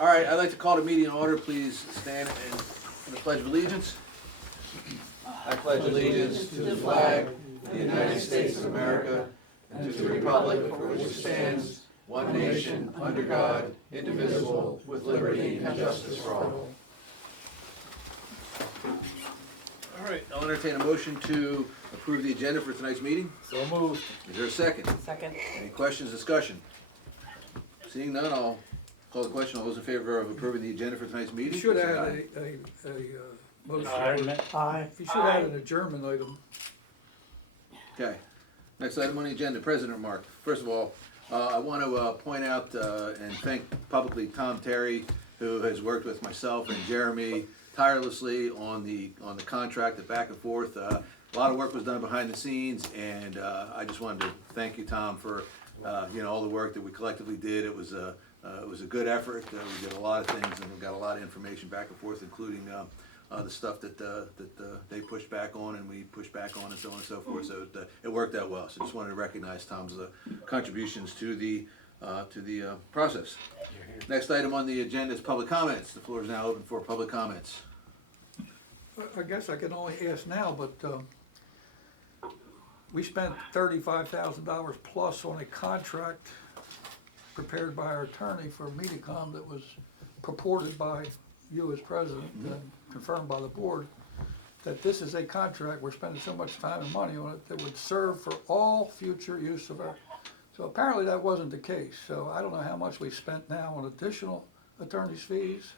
All right, I'd like to call the meeting in order. Please stand and for the Pledge of Allegiance. I pledge allegiance to the flag of the United States of America and to the republic for which it stands, one nation, under God, indivisible, with liberty and justice for all. All right, I'll entertain a motion to approve the agenda for tonight's meeting. So moved. Is there a second? Second. Any questions, discussion? Seeing none, I'll call the question. All those in favor of approving the agenda for tonight's meeting? You should say add aye. a motion. Aye. You should add an adjournment item. Okay. Next item on the agenda, President remark. First of all, I want to point out and thank publicly Tom Terry, who has worked with myself and Jeremy tirelessly on the contract, the back and forth. A lot of work was done behind the scenes, and I just wanted to thank you, Tom, for all the work that we collectively did. It was a good effort. We did a lot of things, and we got a lot of information back and forth, including the stuff that they pushed back on and we pushed back on, and so on and so forth. So it worked out well. So just wanted to recognize Tom's contributions to the process. Next item on the agenda is public comments. The floor is now open for public comments. I guess I can only ask now, but we spent $35,000 plus on a contract prepared by our attorney for Mediacom that was purported by you as president and confirmed by the board, that this is a contract, we're spending so much time and money on it, that would serve for all future use of our, so apparently that wasn't the case. So I don't know how much we spent now on additional attorney's fees.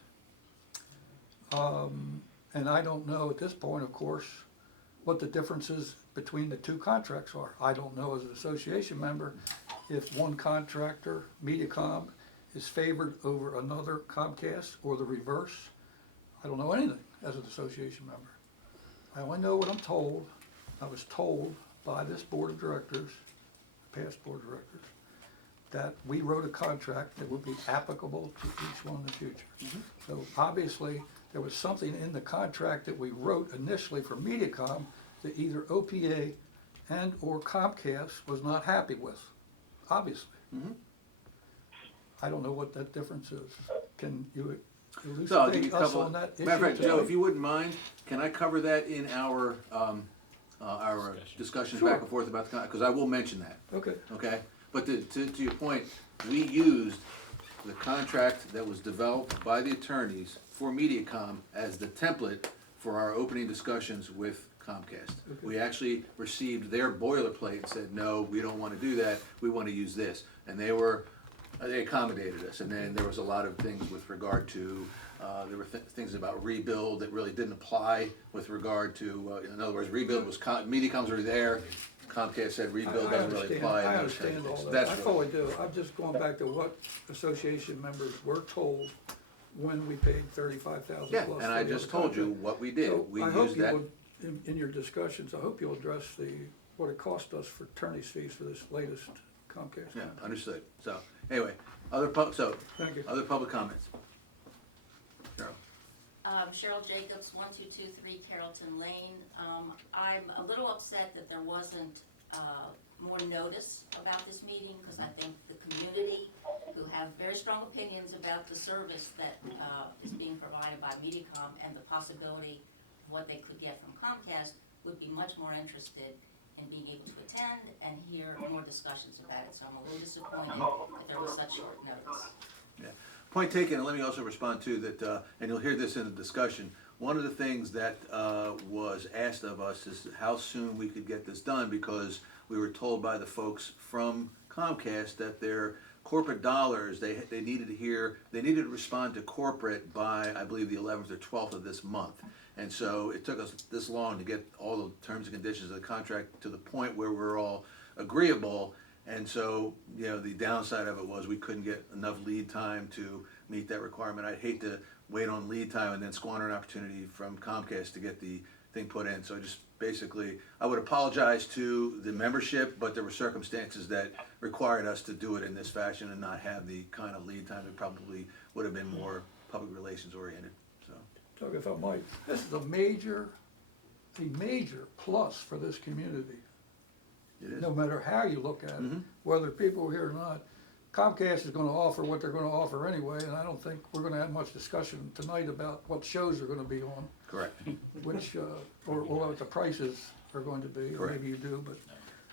And I don't know at this point, of course, what the differences between the two contracts are. I don't know as an association member if one contractor, Mediacom, is favored over another Comcast or the reverse. I don't know anything as an association member. I only know what I'm told. I was told by this board of directors, past board of directors, that we wrote a contract that would be applicable to each one in the future. So obviously, there was something in the contract that we wrote initially for Mediacom that either OPA and or Comcast was not happy with, obviously. I don't know what that difference is. Can you So I'll give you elucidate a us couple. on that issue? Matter of fact, Joe, today? if you wouldn't mind, can I cover that in our discussions Sure. back and forth about the because I will mention that. Okay. Okay, but to your point, we used the contract that was developed by the attorneys for Mediacom as the template for our opening discussions with Comcast. Okay. We actually received their boilerplate and said, no, we don't want to do that, we want to use this. And they accommodated us, and then there was a lot of things with regard to, there were things about rebuild that really didn't apply with regard to, in other words, rebuild was, Mediacom's already there, Comcast said rebuild doesn't really apply. I and those kinds understand of all things. that. That's I what- fully do. I'm just going back to what association members were told when we paid $35,000 Yeah, plus. and for I the just other told you contract. what we did, So we I hope used you that. would, in your discussions, I hope you'll address what it cost us for attorney's fees for this latest Comcast. Yeah, contract. understood. So, anyway, Thank you. other public comments. Cheryl. Cheryl Jacobs, 1223 Carrollton Lane. I'm a little upset that there wasn't more notice about this meeting, because I think the community, who have very strong opinions about the service that is being provided by Mediacom and the possibility of what they could get from Comcast, would be much more interested in being able to attend and hear more discussions about it. So I'm a little disappointed that there was such short notice. Yeah. Point taken, and let me also respond to that, and you'll hear this in the discussion. One of the things that was asked of us is how soon we could get this done, because we were told by the folks from Comcast that their corporate dollars, they needed to respond to corporate by, I believe, the 11th or 12th of this month. And so it took us this long to get all the terms and conditions of the contract to the point where we're all agreeable. And so, the downside of it was we couldn't get enough lead time to meet that requirement. I'd hate to wait on lead time and then squander an opportunity from Comcast to get the thing put in. So I would apologize to the membership, but there were circumstances that required us to do it in this fashion and not have the kind of lead time that probably would have been more public relations oriented, so. Doug, if I might, this is a major plus for this community. It is. No matter how you look at it, Mhm. whether people are here or not, Comcast is gonna offer what they're gonna offer anyway, and I don't think we're gonna have much discussion tonight about what shows are gonna be on, Correct. which, or what the prices are going to be, or Correct. maybe you do, but.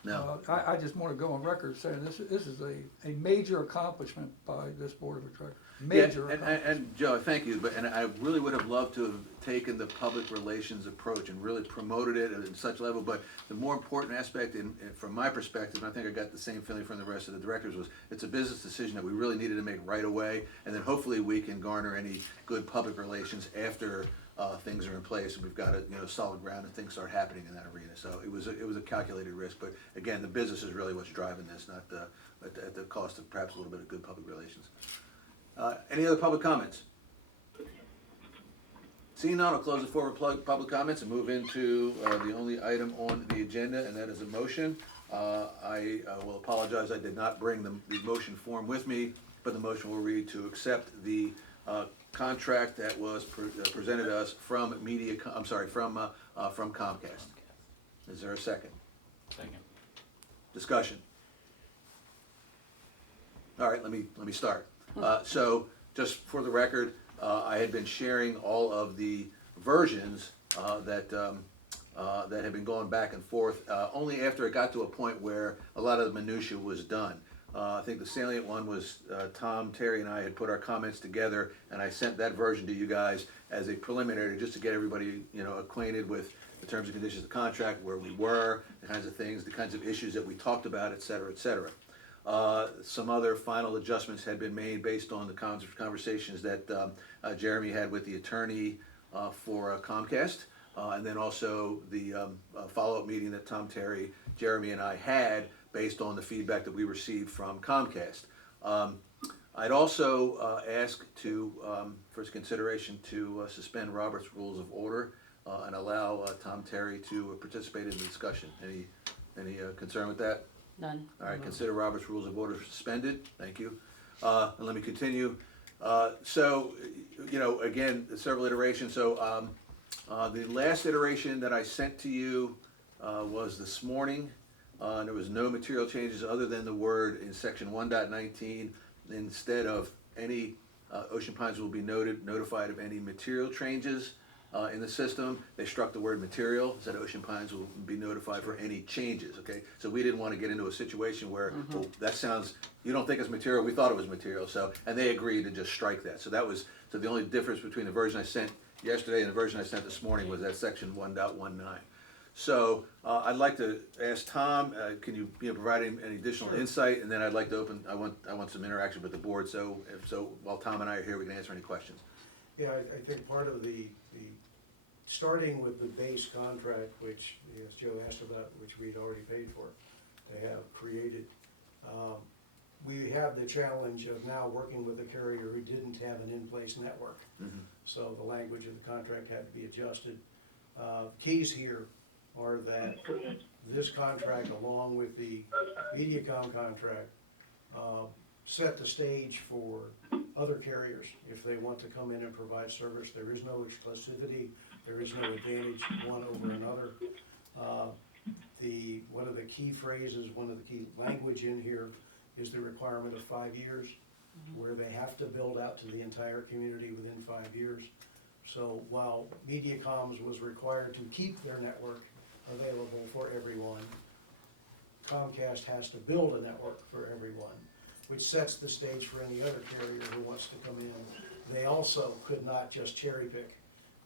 No. I just wanna go on record saying this is a major accomplishment by this board of directors, major Yeah, accomplishment. and Joe, thank you, but, and I really would have loved to have taken the public relations approach and really promoted it at such level, but the more important aspect from my perspective, and I think I got the same feeling from the rest of the directors, was it's a business decision that we really needed to make right away, and then hopefully we can garner any good public relations after things are in place and we've got a solid ground and things start happening in that arena. So it was a calculated risk, but again, the business is really what's driving this, not at the cost of perhaps a little bit of good public relations. Any other public comments? Seeing none, I'll close the floor for public comments and move into the only item on the agenda, and that is a motion. I will apologize, I did not bring the motion form with me, but the motion will read to accept the contract that was presented to us from from Comcast. Is there a second? Second. Discussion. All right, let me start. So, just for the record, I had been sharing all of the versions that had been going back and forth, only after it got to a point where a lot of the minutia was done. I think the salient one was Tom, Terry, and I had put our comments together, and I sent that version to you guys as a preliminary, just to get everybody acquainted with the terms and conditions of the contract, where we were, the kinds of things, the kinds of issues that we talked about, et cetera, et cetera. Some other final adjustments had been made based on the conversations that Jeremy had with the attorney for Comcast, and then also the follow-up meeting that Tom, Terry, Jeremy, and I had based on the feedback that we received from Comcast. I'd also ask to, first consideration, to suspend Robert's Rules of Order and allow Tom Terry to participate in the discussion. Any concern with that? None. All right, consider Robert's Rules of Order suspended. Thank you. And let me continue. So, again, several iterations. So, the last iteration that I sent to you was this morning. There was no material changes other than the word in section 1.19. Instead of any, Ocean Pines will be notified of any material changes in the system. They struck the word material, said Ocean Pines will be notified for any changes, okay? So we didn't want to get into a situation where, well, that sounds, you don't think it's material, we thought it was material, so, and they agreed to just strike that. So so the only difference between the version I sent yesterday and the version I sent this morning was that section 1.19. So I'd like to ask Tom, can you provide any additional insight, and then I'd like to I want some interaction with the board. So while Tom and I are here, we can answer any questions. Yeah, I think part of the starting with the base contract, which, as Joe asked about, which we'd already paid for, to have created. We have the challenge of now working with a carrier who didn't have an in-place network. So the language of the contract had to be adjusted. Keys here are that this contract, along with the Mediacom contract, set the stage for other carriers if they want to come in and provide service. There is no exclusivity, there is no advantage one over another. One of the key phrases, one of the key language in here is the requirement of 5 years, where they have to build out to the entire community within 5 years. So while Mediacom's was required to keep their network available for everyone, Comcast has to build a network for everyone, which sets the stage for any other carrier who wants to come in. They also could not just cherry pick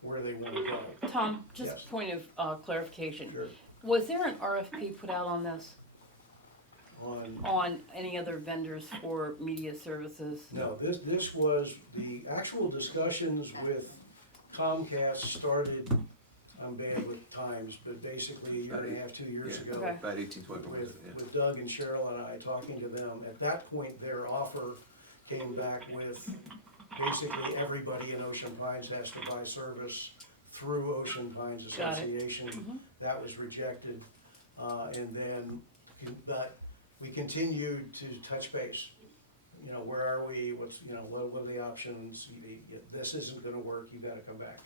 where they want to go. Tom, just Yes. point of clarification. Sure. Was there an RFP put out on this, On, on any other vendors for media services? no, this was, the actual discussions with Comcast started, I'm bad with times, but basically a year and a half, 2 years Yeah. ago. Okay. About 18-20 months. With Doug and Cheryl and I talking to them. At that point, their offer came back with basically everybody in Ocean Pines has to buy service through Ocean Pines Got it. Association. That was rejected. And then, but we continued to touch base. Where are we? What are the options? This isn't gonna work, you gotta come back.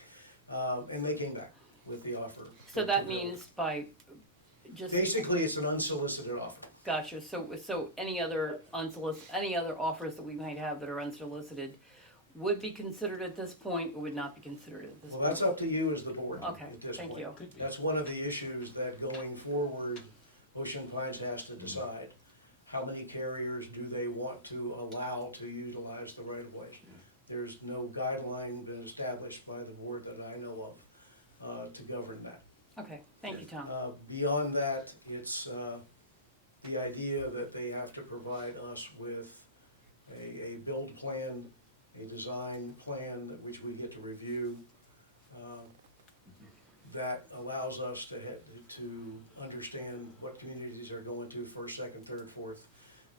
And they came back with the offer. So that means by just, Basically, it's an unsolicited offer. Gotcha, so any other any other offers that we might have that are unsolicited would be considered at this point, or would not be considered at this Well, point? that's up to you as the board Okay, at this thank point. you. That's one of the issues that going forward, Ocean Pines has to decide. How many carriers do they want to allow to utilize the right of ways? There's no guideline been established by the board that I know of, to govern that. Okay, thank you, Tom. Beyond that, it's, the idea that they have to provide us with a build plan, a design plan that which we get to review, that allows us to understand what communities are going to first, second, third, fourth.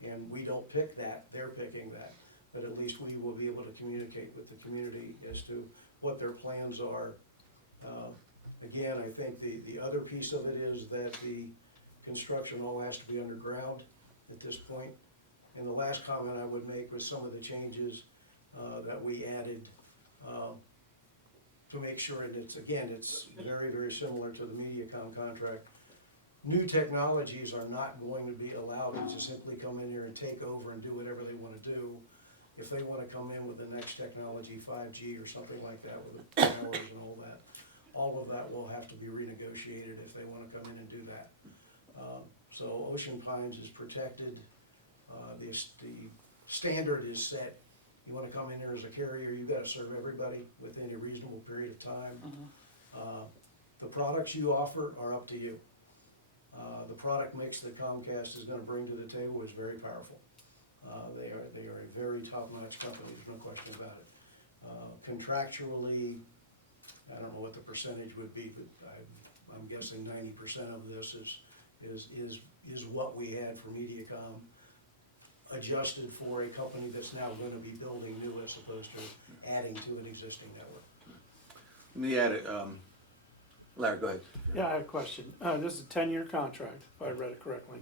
And we don't pick that, they're picking that, but at least we will be able to communicate with the community as to what their plans are. Again, I think the other piece of it is that the construction all has to be underground at this point. And the last comment I would make was some of the changes that we added to make sure, and it's very, very similar to the MediaCom contract. New technologies are not going to be allowed to just simply come in here and take over and do whatever they wanna do. If they wanna come in with the next technology, 5G or something like that, with the towers and all of that will have to be renegotiated if they wanna come in and do that. So Ocean Pines is protected, the standard is set. You wanna come in there as a carrier, you gotta serve everybody within a reasonable period of time. The products you offer are up to you. The product mix that Comcast is gonna bring to the table is very powerful. They are a very top-notch company, there's no question about it. Contractually, I don't know what the percentage would be, but I'm guessing 90% of this is what we had for MediaCom, adjusted for a company that's now gonna be building new as opposed to adding to an existing network. Let me add it, Larry, go ahead. Yeah, I have a question. This is a 10-year contract, if I read it correctly.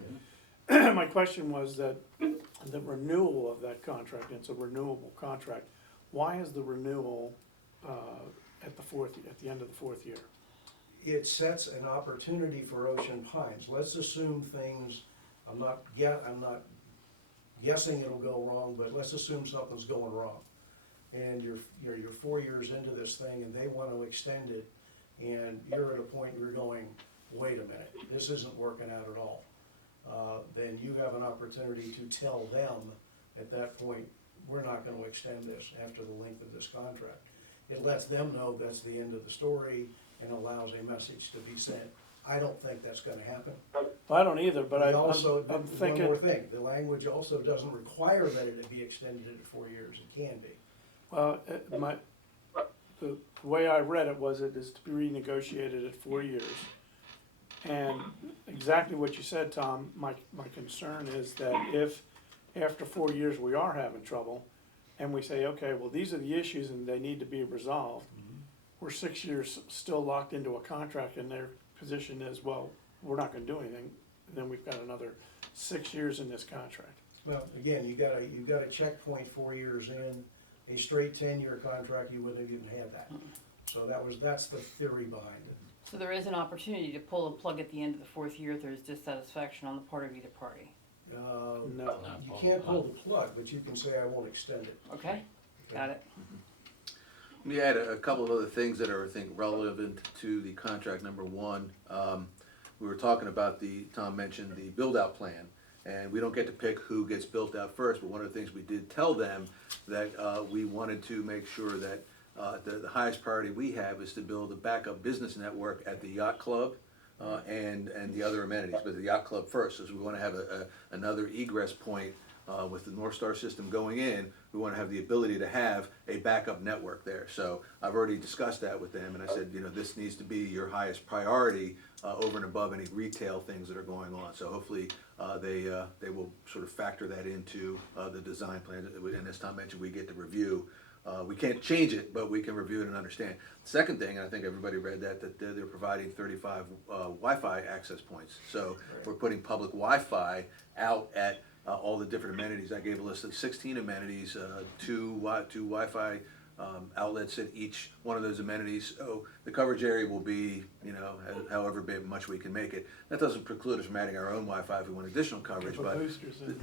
My question was that the renewal of that contract, it's a renewable contract, why is the renewal at the end of the fourth year? It sets an opportunity for Ocean Pines. Let's assume things, I'm not guessing it'll go wrong, but let's assume something's going wrong. And you're 4 years into this thing and they want to extend it, and you're at a point you're going, wait a minute, this isn't working out at all. Then you have an opportunity to tell them at that point, we're not gonna extend this after the length of this contract. It lets them know that's the end of the story and allows a message to be sent. I don't think that's gonna happen. Well, I don't either, but And also, I'm one thinking, more thing, the language also doesn't require that it be extended at 4 years, it can be. well, the way I read it was it is to be renegotiated at 4 years. And exactly what you said, Tom, my concern is that if after 4 years we are having trouble and we say, okay, well, these are the issues and they need to be resolved, we're 6 years still locked into a contract and their position is, well, we're not gonna do anything. And then we've got another 6 years in this contract. Well, again, you got a checkpoint 4 years in, a straight 10-year contract, you wouldn't have even had that. So that's the theory behind it. So there is an opportunity to pull a plug at the end of the fourth year if there's dissatisfaction on the part of either party. No. You can't pull the plug, but you can say, I won't extend it. Okay, got it. Let me add a couple of other things that are, I think, relevant to the contract. Number one, we were talking about Tom mentioned the build-out plan, and we don't get to pick who gets built out first, but one of the things we did tell them that we wanted to make sure that the highest priority we have is to build a backup business network at the yacht club and the other amenities, but the yacht club first, because we want to have another egress point with the North Star system going in. We want to have the ability to have a backup network there. So I've already discussed that with them, and I said, this needs to be your highest priority over and above any retail things that are going on. So hopefully they will sort of factor that into the design plan. And as Tom mentioned, we get to review. We can't change it, but we can review it and understand. Second thing, and I think everybody read that they're providing 35 Wi-Fi access points. So we're putting public Wi-Fi out at all the different amenities. I gave a list of 16 amenities, two Wi-Fi outlets in each one of those amenities. So the coverage area will be, you know, however big, much we can make it. That doesn't preclude us from adding our own Wi-Fi if we want additional coverage, Put but boosters in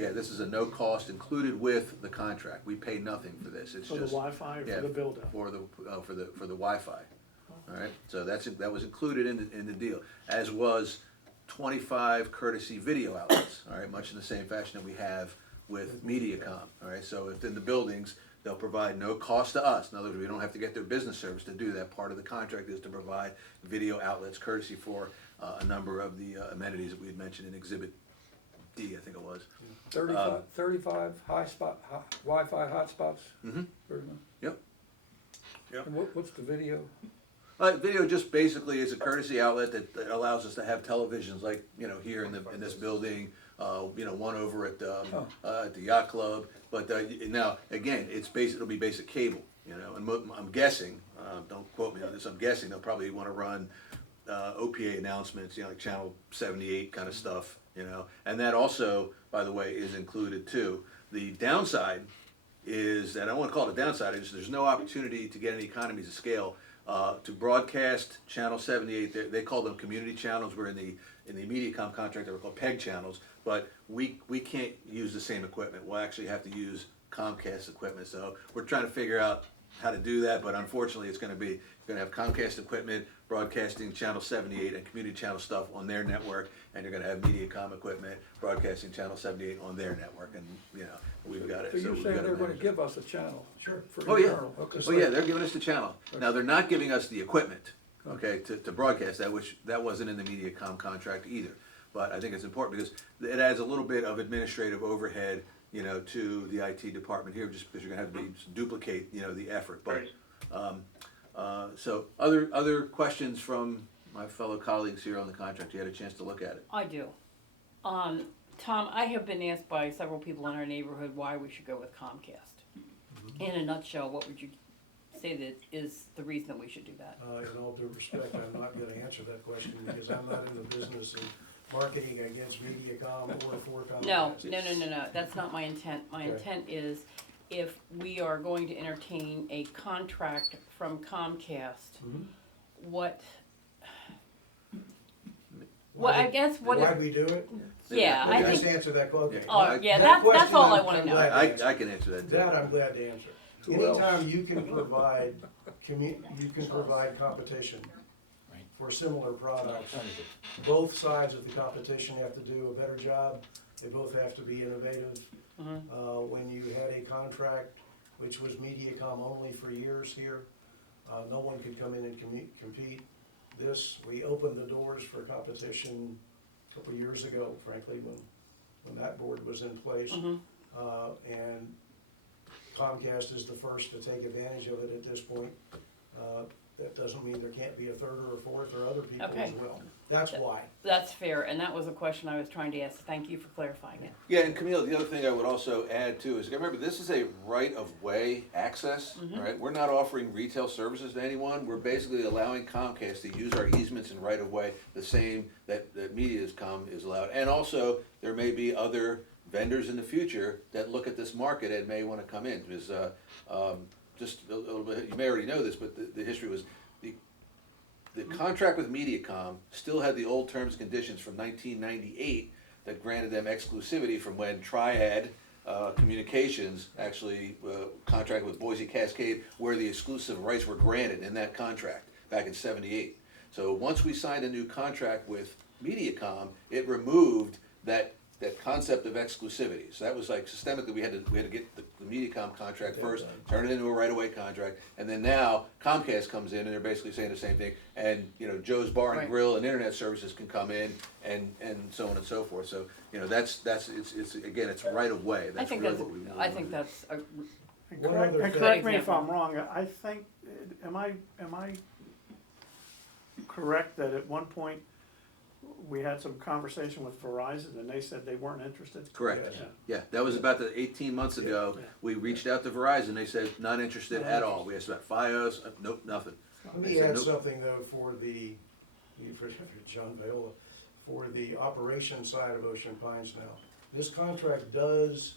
there. this is a no cost included with the contract. We pay nothing for this. It's For the just Wi-Fi or yeah, for the build out? for the Wi-Fi. All right, so that was included in the deal, as was 25 courtesy video outlets. All right, much in the same fashion that we have with MediaCom. All right, so within the buildings, they'll provide no cost to us. In other words, we don't have to get their business service to do that. Part of the contract is to provide video outlets courtesy for a number of the amenities that we had mentioned in Exhibit D, I think it was. 35 Wi-Fi hotspots? Mm-hmm. Yep. And what's the video? Video just basically is a courtesy outlet that allows us to have televisions like, you know, here in this building, you know, one over at the yacht club. But now, again, it'll be basic cable, you know, and I'm guessing, don't quote me on this, I'm guessing they'll probably want to run OPA announcements, you know, like Channel 78 kind of stuff, you know. And that also, by the way, is included too. The downside is that, I don't want to call it a downside, is there's no opportunity to get any economies of scale to broadcast Channel 78. They call them community channels. We're in the MediaCom contract, they were called PEG channels, but we can't use the same equipment. We'll actually have to use Comcast equipment. So we're trying to figure out how to do that, but unfortunately it's going to have Comcast equipment broadcasting Channel 78 and community channel stuff on their network, and you're going to have MediaCom equipment broadcasting Channel 78 on their network, and you know, we've got it. So you're we've saying got it they're gonna managed. give us a channel? Sure. For Oh, yeah. internal, okay. Oh yeah, they're giving us the channel. Now, they're not giving us the equipment, okay, to broadcast that, which that wasn't in the MediaCom contract either. But I think it's important because it adds a little bit of administrative overhead, you know, to the IT department here, just because you're gonna have to duplicate, you know, the effort. But so other questions from my fellow colleagues here on the contract? You had a chance to look at it. I do. Tom, I have been asked by several people in our neighborhood why we should go with Comcast. In a nutshell, what would you say that is the reason that we should do that? In all due respect, I'm not gonna answer that question because I'm not in the business of marketing against MediaCom or for Comcast. No, that's not my intent. My Okay. intent is if we are going to entertain a contract from Comcast, Mhm. what, well, I guess what, Why we do it? yeah, Okay. I Just think, answer that question. oh, yeah, That that's all I question wanna I'm know. glad- I can answer that. That I'm glad to answer. Who else? Anytime you can provide, you can provide competition for similar products, both sides of the competition have to do a better job. They both have to be innovative. When you had a contract which was MediaCom only for years here, no one could come in and compete. We opened the doors for competition a couple of years ago, frankly, when that board was in place. And Comcast is the first to take advantage of it at this point. That doesn't mean there can't be a third or a fourth or other people Okay. as well. That's why. That's fair, and that was a question I was trying to ask. Thank you for clarifying it. Yeah, and Camille, the other thing I would also add too is, remember, this is a right-of-way access, right? We're not offering retail services to anyone. We're basically allowing Comcast to use our easements and right-of-way the same that MediaCom is allowed. And also, there may be other vendors in the future that look at this market and may want to come in. Because just a little bit, you may already know this, but the history was the contract with MediaCom still had the old terms and conditions from 1998 that granted them exclusivity from when Triad Communications actually contracted with Boise Cascade, where the exclusive rights were granted in that contract back in '78. So once we signed a new contract with MediaCom, it removed that concept of exclusivity. So that was like systemically, we had to get the MediaCom contract first, turn it into a right-of-way contract, and then now Comcast comes in and they're basically saying the same thing. And, you know, Joe's Bar and Right. Grill and internet services can come in and so on and so forth. So, you know, it's again, it's right-of-way. I That's think really that's, what we I think that's, And One correct, other and thing- correct me if Example. I'm wrong, I think, am I correct that at one point, we had some conversation with Verizon and they said they weren't interested? Correct. Yeah. Yeah, that was about 18 months ago. Yeah. We reached out to Verizon, they said not interested at all. We asked about FiOS, nope, nothing. Let They me said add nope. something though for John Viola, for the operation side of Ocean Pines now. This contract does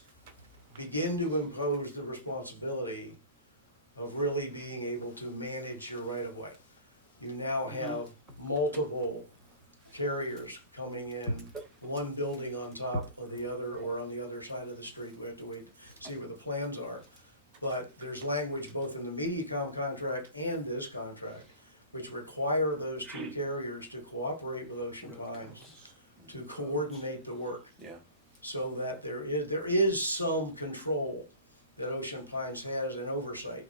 begin to impose the responsibility of really being able to manage your right-of-way. You now have multiple carriers coming in, one building on top of the other or on the other side of the street. We have to wait, see where the plans are. But there's language both in the Mediacom contract and this contract, which require those two carriers to cooperate with Ocean Pines to coordinate the work, Yeah, so that there is some control that Ocean Pines has and oversight,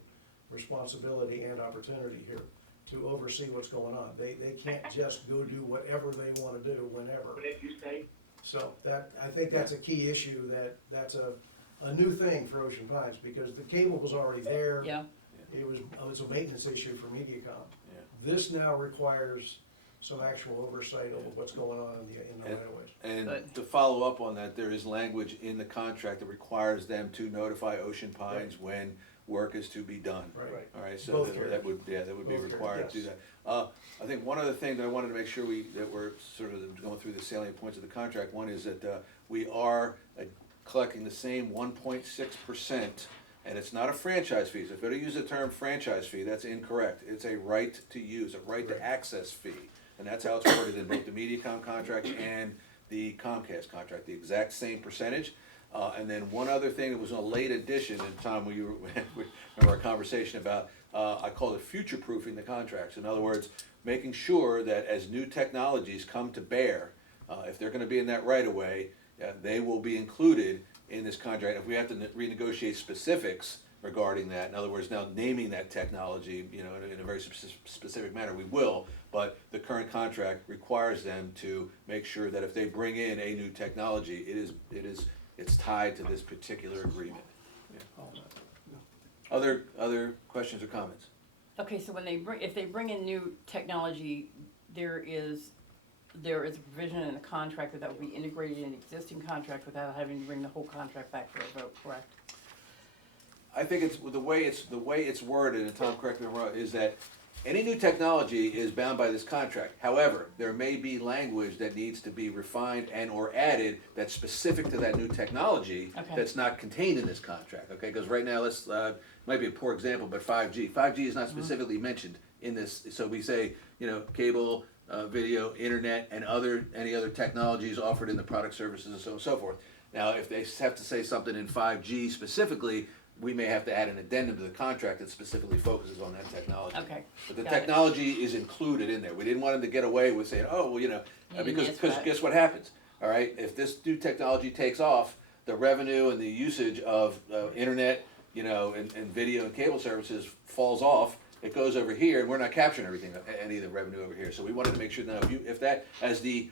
responsibility and opportunity here to oversee what's going on. They can't just go do whatever they wanna do whenever. So that, I think that's a key issue, that's a new thing for Ocean Pines, because the cable was already there. Yeah, It was a maintenance issue for Mediacom. yeah. This now requires some actual oversight over what's going on in the right of ways. And Good. to follow up on that, there is language in the contract that requires them to notify Ocean Pines when work is to be done. Right. All right, so Both that carriers. that would, yeah, that would be Both carriers, required to do yes. that. I think one other thing that I wanted to make sure that we're sort of going through the salient points of the contract, one is that, we are collecting the same 1.6%, and it's not a franchise fee. So if you use the term franchise fee, that's incorrect. It's a right to use, a right to access fee. And that's how it's worded in both the Mediacom contract and the Comcast contract, the exact same percentage. And then one other thing that was a late addition, and Tom, we remember our conversation about, I call it future-proofing the contracts. In other words, making sure that as new technologies come to bear, if they're gonna be in that right-of-way, they will be included in this contract. If we have to renegotiate specifics regarding that, in other words, now naming that technology, you know, in a very specific manner, we will, but the current contract requires them to make sure that if they bring in a new technology, it's tied to this particular agreement. Other questions or comments? okay, so when if they bring in new technology, there is a provision in the contract that will be integrated in the existing contract without having to bring the whole contract back for a vote, correct? I think it's, the way it's worded, and Tom, correct me if I'm wrong, is that any new technology is bound by this contract. However, there may be language that needs to be refined and or added that's specific to that new technology Okay. that's not contained in this contract, okay? Because right now, might be a poor example, but 5G. 5G is not specifically mentioned in this, so we say, you know, cable, video, internet, and any other technologies offered in the product, services, and so on and so forth. Now, if they have to say something in 5G specifically, we may have to add an addendum to the contract that specifically focuses on that technology. Okay, But the got it. technology is included in there. We didn't want them to get away with saying, oh, well, you know, You didn't because ask for it. guess what happens? All right, if this new technology takes off, the revenue and the usage of internet, you know, and video and cable services falls off. It goes over here, and we're not capturing everything, any of the revenue over here. So we wanted to make sure that if that, as the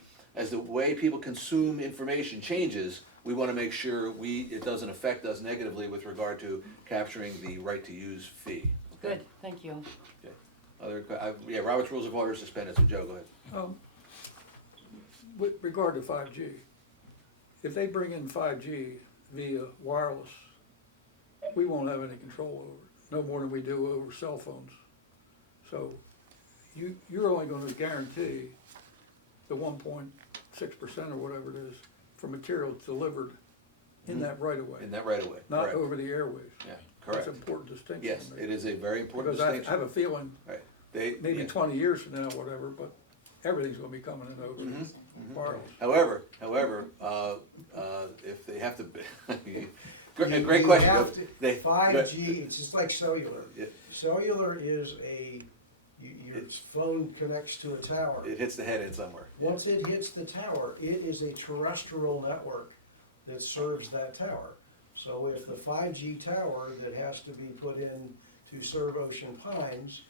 way people consume information changes, we want to make sure it doesn't affect us negatively with regard to capturing the right to use fee. Okay? Good, thank you. Yeah, Robert's Rules of Order is suspended, so Joe, go ahead. With regard to 5G, if they bring in 5G via wireless, we won't have any control over it, no more than we do over cell phones. So you're only gonna guarantee the 1.6% or whatever it is for materials delivered in that right of way, In that right away, not correct. over the airwaves. Yeah, That's correct. an important distinction. Yes, to make. it is a very important Because I distinction. have a feeling, Right. maybe Yeah. 20 years from now, whatever, but everything's gonna be coming in over wireless. However, if they have to, great You question. have to- They- 5G, it's just like cellular. Yeah. Cellular is your phone connects to a tower. It hits the head end somewhere. Once it hits the tower, it is a terrestrial network that serves that tower. So if the 5G tower that has to be put in to serve Ocean Pines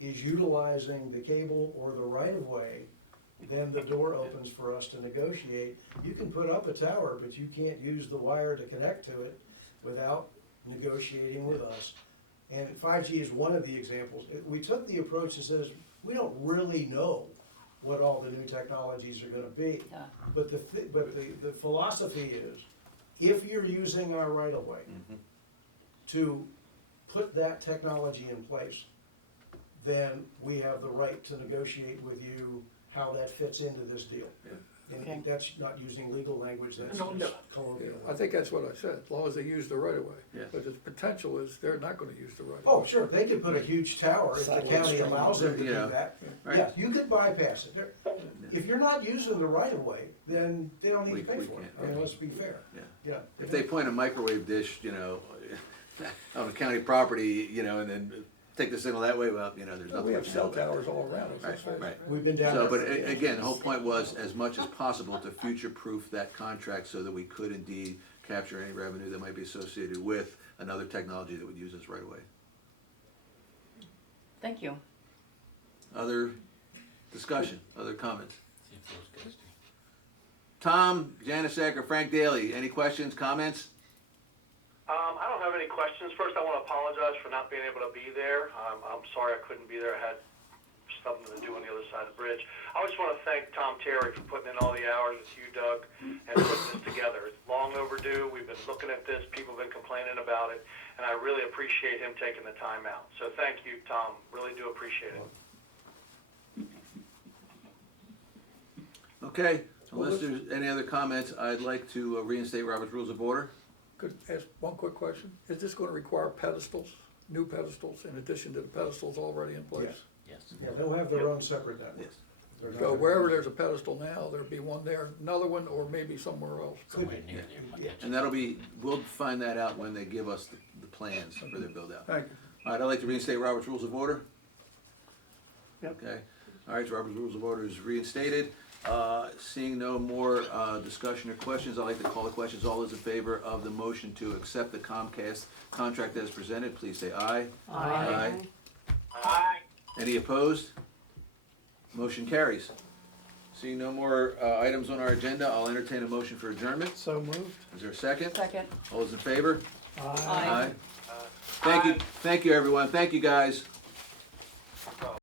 is utilizing the cable or the right-of-way, then the door opens for us to negotiate. You can put up a tower, but you can't use the wire to connect to it without negotiating with us. And 5G is one of the examples. We took the approach that says, we don't really know what all the new technologies are gonna be. Yeah. But the philosophy is, if you're using our right-of-way to put that technology in place, then we have the right to negotiate with you how that fits into this deal. Okay. And that's not using legal language, that's No, no. just Yeah, colloquial. I think that's what I said, as long as they use the right of way. Yeah. But the potential is they're not gonna use the right of way. Oh, sure, they could put a huge tower if the Satellite county stream. allows them to Yeah. do that. Right. Yeah, you could bypass it. If you're not using the right of way, then they don't need to pay We for it. can't. I mean, let's be fair. Yeah. Yeah. If they point a microwave dish, you know, on a county property, you know, and then take the signal that way, well, you know, there's nothing We we have can do cell about it. towers all around us, let's face Right, it. right. We've been down So, there. but again, the whole point was as much as possible to future-proof that contract so that we could indeed capture any revenue that might be associated with another technology that would use us right away. Thank you. Other discussion, other comments? Tom, Janusek, or Frank Daly, any questions, comments? I don't have any questions. First, I want to apologize for not being able to be there. I'm sorry I couldn't be there. I had something to do on the other side of the bridge. I just want to thank Tom Terry for putting in all the hours with you, Doug, and putting this together. It's long overdue. We've been looking at this. People have been complaining about it, and I really appreciate him taking the time out. So thank you, Tom. Really do appreciate it. Okay, unless there's any other comments, I'd like to reinstate Robert's Rules of Order. Could ask one quick question? Is this gonna require pedestals, new pedestals, in addition to the pedestals already in place? Yes. Yeah, they'll have their own separate network. Yes. They're not So gonna- wherever there's a pedestal now, there'll be one there, another one, or maybe somewhere else. Could be. Yeah. And that'll be, we'll find that out when they give us the plans for their build-out. Thank you. All right, I'd like to reinstate Robert's Rules of Order. Yep. Okay, all right, so Robert's Rules of Order is reinstated. Seeing no more discussion or questions, I'd like to call the questions. All those in favor of the motion to accept the Comcast contract as presented, please say aye. Aye. Aye. Any opposed? Motion carries. Seeing no more items on our agenda, I'll entertain a motion for adjournment. So moved. Is there a second? Second. All those in favor? Aye. Aye. Thank you, everyone. Thank you, guys.